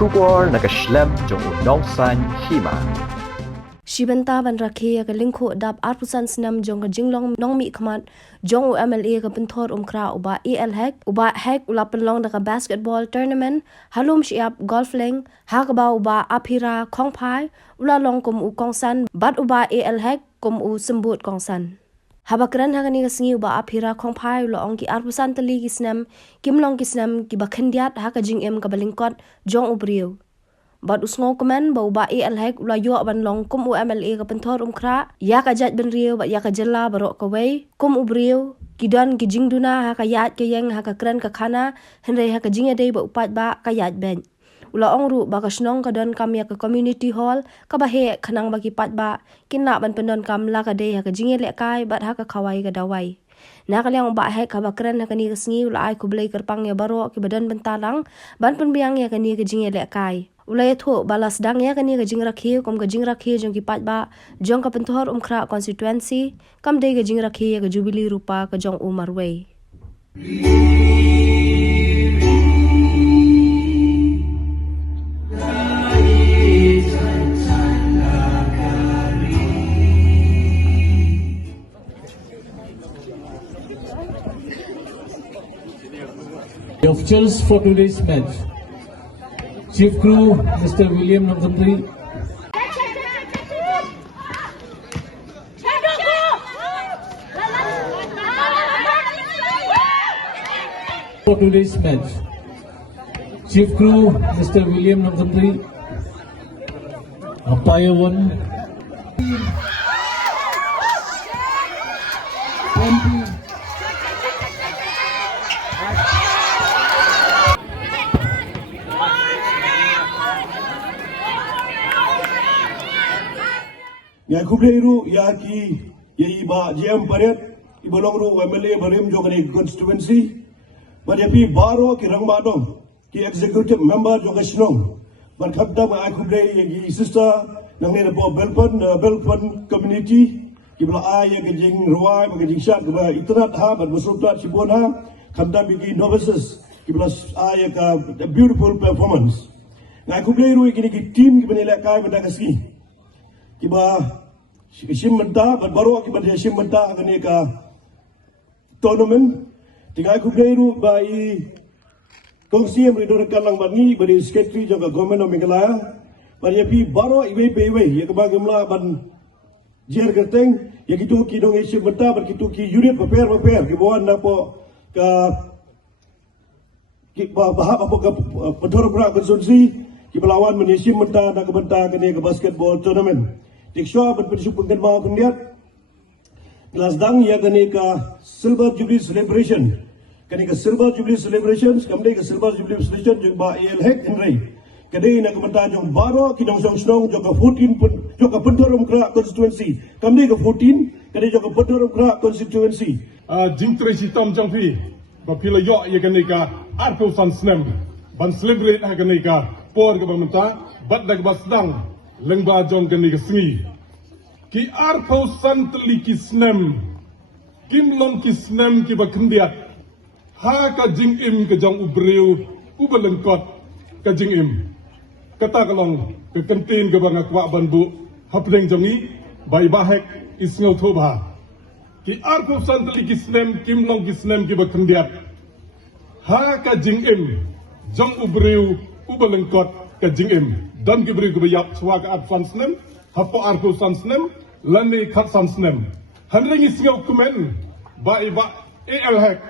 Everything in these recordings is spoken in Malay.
Shubor nakaslem jong unongsan hima. Shibanta ban rakhe ka lingkho dap arpusan snam jong ka jinglong nongmi khmat jong MLA ka penthor umkra uba EL hack ula penlong da ka basketball tournament halum shiap golf leng hakba uba aphira khongphai ula long kum u kongsan bat uba EL hack kum u sembut kongsan habakran hagani ka singi uba aphira khongphai ula ong ki arpusan tali ki snam kimlong ki snam ki bakhandiat ha ka jing em ka balingkot jong ubriu Bad usngo komen bau ba EL hack ula yo ban long kum u MLA ka penthor umkra ya ka jat ben riu ba ya ka jella barok ka wei kum u briu kidan ki jingduna ha ka yat ke yang ha ka kran ka khana henre ha ka jinga dei ba upat ba ka yat ben ula ongru ba ka snong ka don kam ya ka community hall ka ba he khanang ba ki pat ba kinna ban pendon kam la ka dei ha ka jinga le kai bat ha ka khawai ka dawai Nakaliang ba hek ka bakran ha ka ni ka sngi ula ai ku blai kerpang ya baro ki badan bentalang ban penbiang ya ka ni ka jinga le kai Ulai thu balas dang ya kani ka jing rakhi kom ka jing rakhi jong ki pat ba jong ka penthor umkhra constituency kam dei ka jing rakhi ya ka jubilee rupa ka jong umar wei The officials for today's match. Chief Crew, Mr. William Navandri. For today's match. Chief Crew, Mr. William Navandri. Umpire 1. 20. Ya kubleiru ya ki ya iba JM Paret ibolongru MLA Barim jogani constituency badapi baro ki rangmadong ki executive member jogasnong ban khabda ma kublei ya ki sister nangne po belpon community ki bla ay ya gajing ruai bagajing shat ba itrat ha ban musuklat sibon ha khabda bigi novices ki bla ay ka beautiful performance na kubleiru ki team ki benela kai badagasi kiba simmenta baru akibat dia simmenta agani ka tournament tinggal kubleiru bai kongsi yang berdor kalang bani beri secretary jaga government of Meghalaya bari pi baro iwe ya keba gemla ban jer gerteng ya gitu ki dong simmenta bar gitu ki unit prepare ki bawan napo ka ki bahap apa ka pedor pra konsumsi ki belawan menisi menta nak benta kene ke basketball tournament Dikswa berperisu penggemar pendiat kelas dang ya kani ka silver jubilee celebration kani ka silver jubilee celebrations kamde ka silver jubilee celebration jong ba EL hack enrei kade na kamata jong baro ki dong song snong jong ka 14 pun jong ka pentorum kra constituency kamde ka 14 kade jong ka pentorum kra constituency jingtre sitam jong fi ba pila yo ya kani ka arko san snem ban celebrate ha kani ka por ka bamenta bat dag basdang lengba jong kani ka singi ki arko san tli ki snem kim lom ki snem ki ba khndiat ha ka jing im ka jong ubreu ubalengkot ka jing im kata kalong ke kantin ka bang akwa banbu hapleng jongi bai bahek isngau thoba ki arko san tli ki snem kim lom ki snem ki ba khndiat ha ka jing im jong ubreu ubalengkot ka jing im dan ki beri kubayap swag advance nem hapo arko sans nem lani khat sans nem hanrengi singau kumen ba EL hack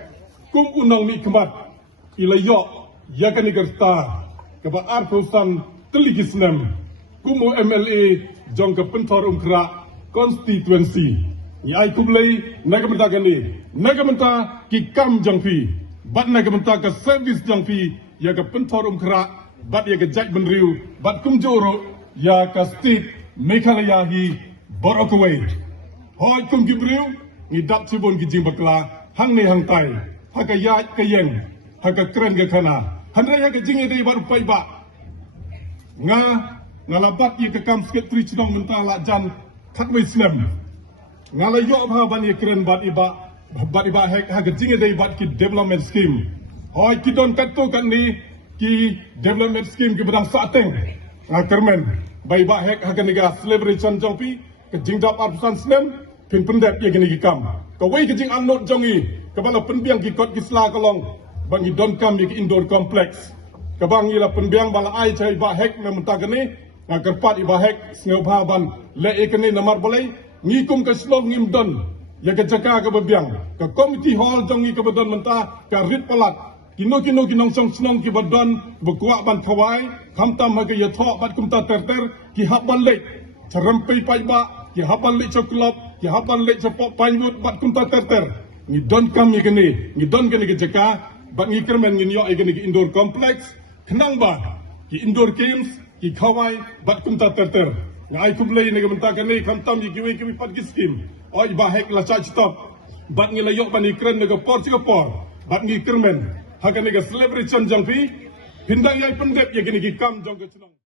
kum unang mi kemat ilayo yakani gerta ka ba arko san teligis nem kumu MLA jong ka pentor umkra constituency ni ai kublei nagamenta ki kam jong fi bat nagamenta ka service jong fi ya ka pentor umkra bat ya gajak benriu bat kumjoro ya ka state Meghalaya hi borokaway hoi kum gibriu ni dap sibon gijing bakla hang ne hang tai haka ya ka yen haka kren ga kana hanra ya ga jinge dei baru pai ba ngalabat ya ka kam sket tri chnong mentala jan khatwei snem ngala yo ba ban ya kren bat iba hek haka jinge dei bat ki development scheme hoi ki don katto kan ni ki development scheme ki bedang sateng kermen bai ba hek hakaniga celebration jongpi ke jingdap arpusan snem pin pendep ye gini kam ka wei ke jing amnot jongi ka bala penbiang ki kot ki sla kalong bangi don kam ye indoor complex ka bangi la penbiang bala ai chai ba hek me muntagani kerpat i ba hek sneu ba ban le ekene namar balai ngikum ka slong ngim don ya ke jaka ka bebiang ka committee hall jongi ka bedon menta ka rit palat kino kinong song snong ki badon bekwa ban khawai khamtam ha ke ya tho bat kumta ter ki haban lek charempai pai ba ki haban lek choklop ki haban lek chopok panyut bat kumta ter ni don kam ye kene ni don kene ke jaka bat ni kermen ni yo kene ki indoor complex kenang ba ki indoor games ki khawai bat kumta ter ngai kumlei ne menta kene khamtam ye ki pat ki scheme oi ba hek la cha stop bat ni la yo ban ni kren ne ko por bat ni kermen hakan ni celebration jangpi hindang yai pendep ye kene ki kam jong ke